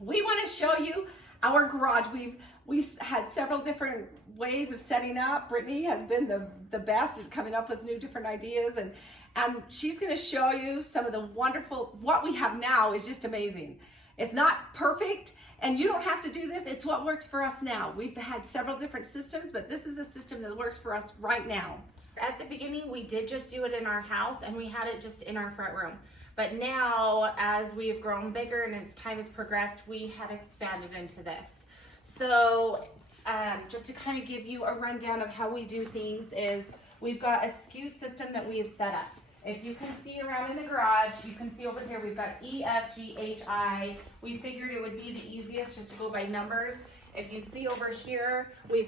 we want to show you our garage. We've had several different ways of setting up. Brittany has been the best at coming up with new different ideas, and she's going to show you some of the wonderful, what we have now is just amazing. It's not perfect, and you don't have to do this. It's what works for us now. We've had several different systems, but this is a system that works for us right now. At the beginning, we did just do it in our house, and we had it just in our front room. But now, as we've grown bigger and as time has progressed, we have expanded into this. So just to kind of give you a rundown of how we do things is we've got a SKU system that we have set up. If you can see around in the garage, you can see over here, we've got E, F, G, H, I. We figured it would be the easiest just to go by numbers. If you see over here, we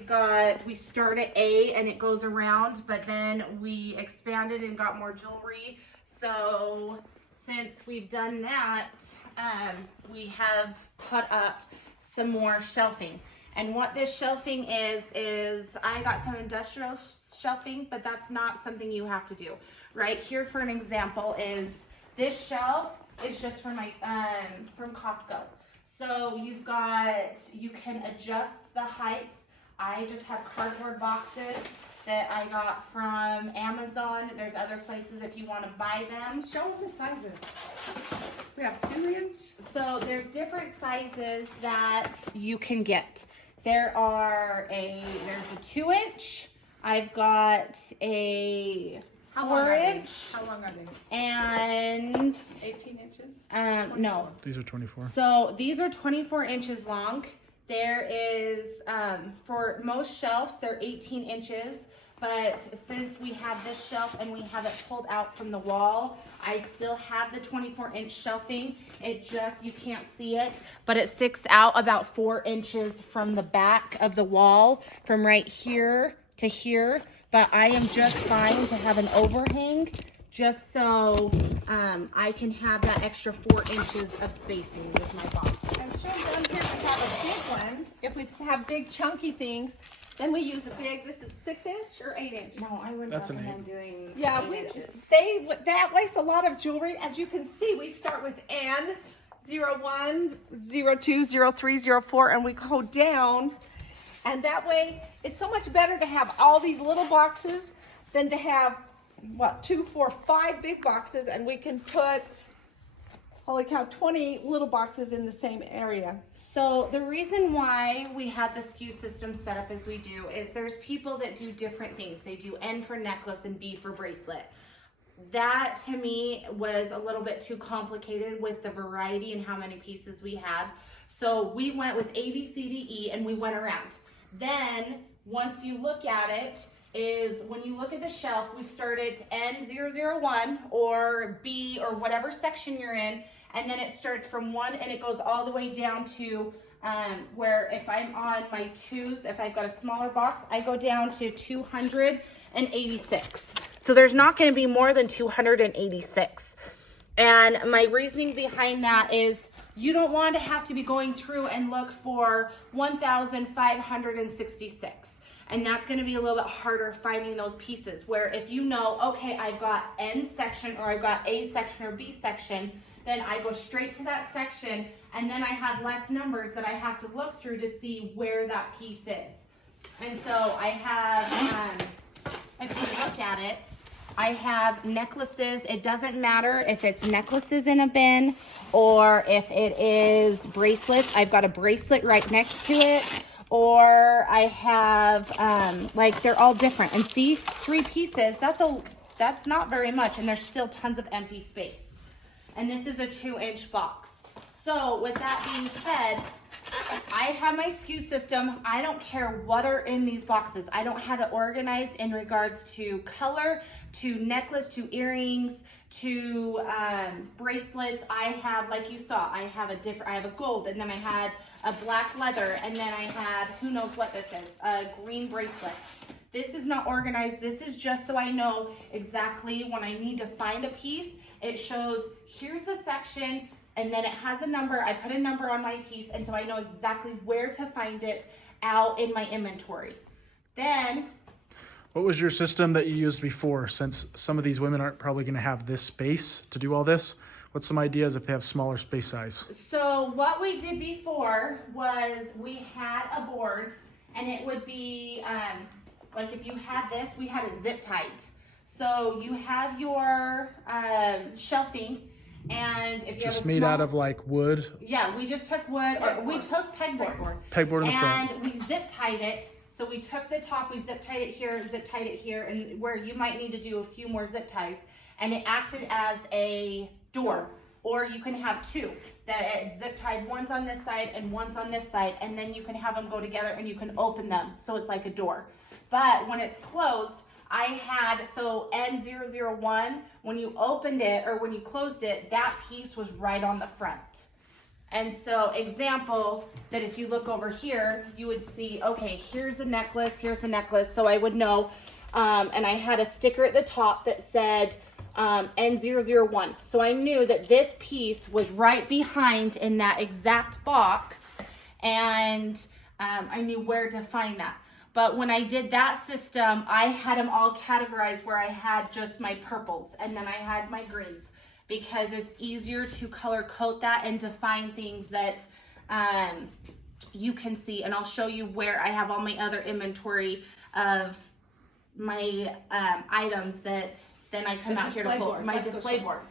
start at A and it goes around, but then we expanded and got more jewelry. So since we've done that, we have put up some more shelving. And what this shelving is I got some industrial shelving, but that's not something you have to do. Right here, for an example, is this shelf is just from from Costco. So you can adjust the heights. I just have cardboard boxes that I got from Amazon. There's other places if you want to buy them. Show them the sizes. We have 2-inch. So there's different sizes that you can get. There's a 2-inch. I've got a 4-inch. How long are they? And 18 inches? No. These are 24. So these are 24 inches long. There is, for most shelves, they're 18 inches. But since we have this shelf and we have it pulled out from the wall, I still have the 24-inch shelving. It just, you can't see it, but it sticks out about 4 inches from the back of the wall, from right here to here. But I am just fine to have an overhang just so I can have that extra 4 inches of spacing with my box. And show down here we have a big one. If we have big chunky things, then we use a big, this is 6-inch or 8-inch? No, I wouldn't That's an recommend doing Yeah, 8 inches. that wastes a lot of jewelry. As you can see, we start with N, 01, 02, 03, 04, and we go down. And that way, it's so much better to have all these little boxes than to have, 2, 4, 5 big boxes, and we can put, holy cow, 20 little boxes in the same area. So the reason why we have the SKU system set up as we do is there's people that do different things. They do N for necklace and B for bracelet. That to me was a little bit too complicated with the variety and how many pieces we have. So we went with A, B, C, D, E, and we went around. Then once you look at it, is when you look at the shelf, we start at N001 or B or whatever section you're in, and then it starts from 1 and it goes all the way down to where if I'm on my 2s, if I've got a smaller box, I go down to 286. So there's not going to be more than 286. And my reasoning behind that is you don't want to have to be going through and look for 1,566. And that's going to be a little bit harder finding those pieces, where if you know, okay, I've got N section or I've got A section or B section, then I go straight to that section, and then I have less numbers that I have to look through to see where that piece is. And so I have, if you look at it, I have necklaces. It doesn't matter if it's necklaces in a bin or if it is bracelets. I've got a bracelet right next to it. Or I have, they're all different. And see, 3 pieces, that's not very much, and there's still tons of empty space. And this is a 2-inch box. So with that being said, I have my SKU system. I don't care what are in these boxes. I don't have it organized in regards to color, to necklace, to earrings, to bracelets. I have, like you saw, I have a gold, and then I had a black leather, and then I had, who knows what this is, a green bracelet. This is not organized. This is just so I know exactly when I need to find a piece. It shows, here's the section, and then it has a number. I put a number on my piece, and so I know exactly where to find it out in my inventory. Then, what was your system that you used before? Since some of these women aren't probably going to have this space to do all this, what's some ideas if they have smaller space size? So what we did before was we had a board, and it would be like if you had this, we had it zip tied. So you have your shelving, and if you Just have a made small, out of like wood, yeah, we just took wood, or we took pegboards. pegboard in the front. And we zip tied it. So we took the top, we zip tied it here, and where you might need to do a few more zip ties. And it acted as a door. Or you can have two that it's zip tied, one's on this side and one's on this side, and then you can have them go together and you can open them. So it's like a door. But when it's closed, I had, so N001, when you opened it or when you closed it, that piece was right on the front. And so example, that if you look over here, you would see, okay, here's a necklace, here's a necklace. So I would know, and I had a sticker at the top that said N001. So I knew that this piece was right behind in that exact box, and I knew where to find that. But when I did that system, I had them all categorized where I had just my purples and then I had my greens, because it's easier to color code that and to find things that you can see. And I'll show you where I have all my other inventory of my items that then I come out here to pull my display boards.